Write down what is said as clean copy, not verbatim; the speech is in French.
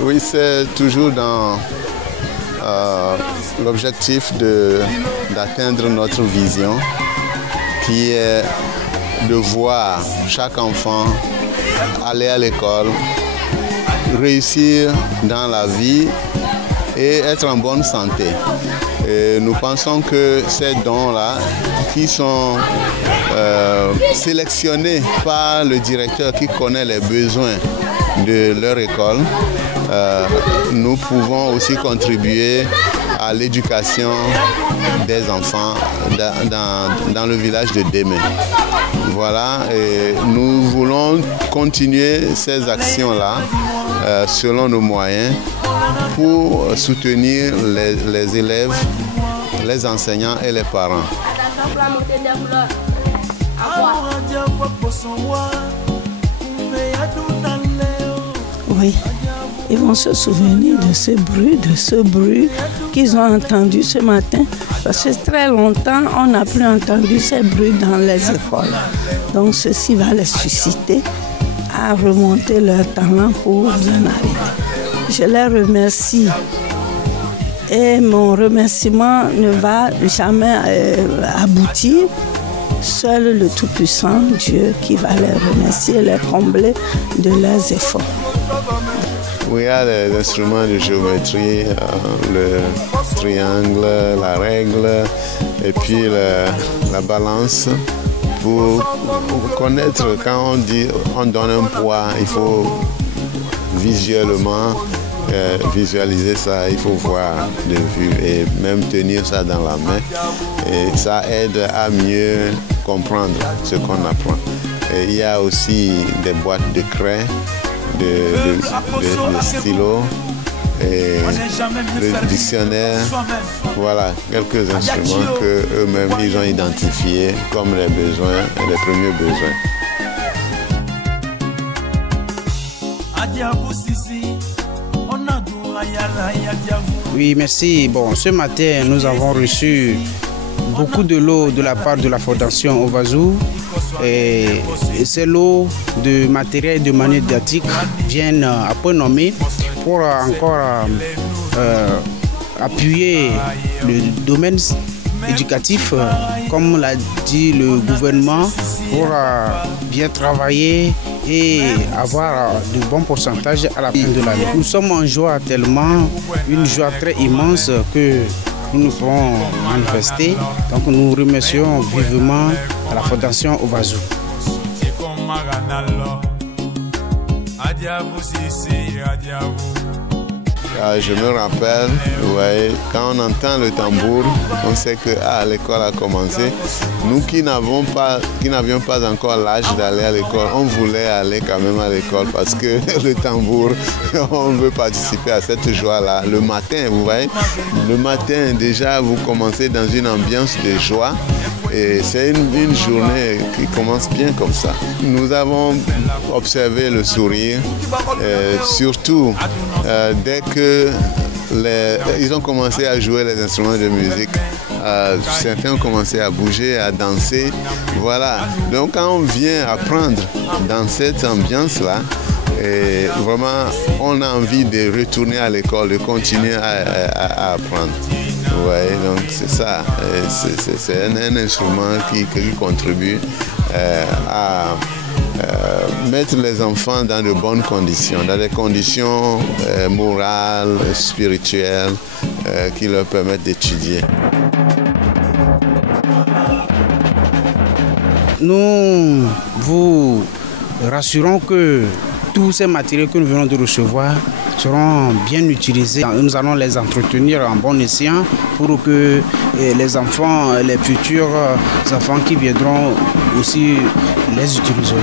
Oui, c'est toujours dans l'objectif d'atteindre notre vision, qui est de voir chaque enfant aller à l'école, réussir dans la vie et être en bonne santé. Et nous pensons que ces dons-là, qui sont sélectionnés par le directeur qui connaît les besoins de leur école, nous pouvons aussi contribuer à l'éducation des enfants dans le village de Démé. Voilà, et nous voulons continuer ces actions-là selon nos moyens pour soutenir les élèves, les enseignants et les parents. Oui, ils vont se souvenir de ce bruit qu'ils ont entendu ce matin. Parce que très longtemps, on n'a plus entendu ces bruits dans les écoles. Donc ceci va les susciter à remonter leur talent pour bien arriver. Je les remercie. Et mon remerciement ne va jamais aboutir. Seul le Tout-Puissant, Dieu, qui va les remercier et les combler de leurs efforts. Oui, il y a les instruments de géométrie, le triangle, la règle et puis la balance. Pour connaître, quand on donne un poids, il faut visuellement visualiser ça, il faut voir de vue et même tenir ça dans la main. Et ça aide à mieux comprendre ce qu'on apprend. Et il y a aussi des boîtes de craie, de stylos et le dictionnaire. Voilà, quelques instruments qu'eux-mêmes ils ont identifiés comme les besoins, les premiers besoins. Oui, merci. Bon, ce matin, nous avons reçu beaucoup de lots de la part de la Fondation Ovazou. Et ces lots de matériel et de manière didactique viennent à point nommé pour encore appuyer le domaine éducatif, comme l'a dit le gouvernement, pour bien travailler et avoir de bons pourcentages à la fin de l'année. Nous sommes en joie tellement, une joie très immense que nous nous ferons manifester. Donc nous remercions vivement à la Fondation Ovazou. Je me rappelle, ouais, quand on entend le tambour, on sait que l'école a commencé. Nous qui n'avions pas encore l'âge d'aller à l'école, on voulait aller quand même à l'école parce que le tambour, on veut participer à cette joie-là. Le matin, vous voyez, le matin déjà vous commencez dans une ambiance de joie. Et c'est une journée qui commence bien comme ça. Nous avons observé le sourire, surtout dès que ils ont commencé à jouer les instruments de musique. Certains ont commencé à bouger, à danser. Voilà. Donc quand on vient apprendre dans cette ambiance-là, et vraiment, on a envie de retourner à l'école, de continuer à apprendre. Ouais, donc c'est ça. C'est un instrument qui contribue à mettre les enfants dans de bonnes conditions, dans des conditions morales, spirituelles, qui leur permettent d'étudier. Nous vous rassurons que tous ces matériels que nous venons de recevoir seront bien utilisés. Nous allons les entretenir en bon escient pour que les enfants, les futurs enfants qui viendront aussi les utiliseront.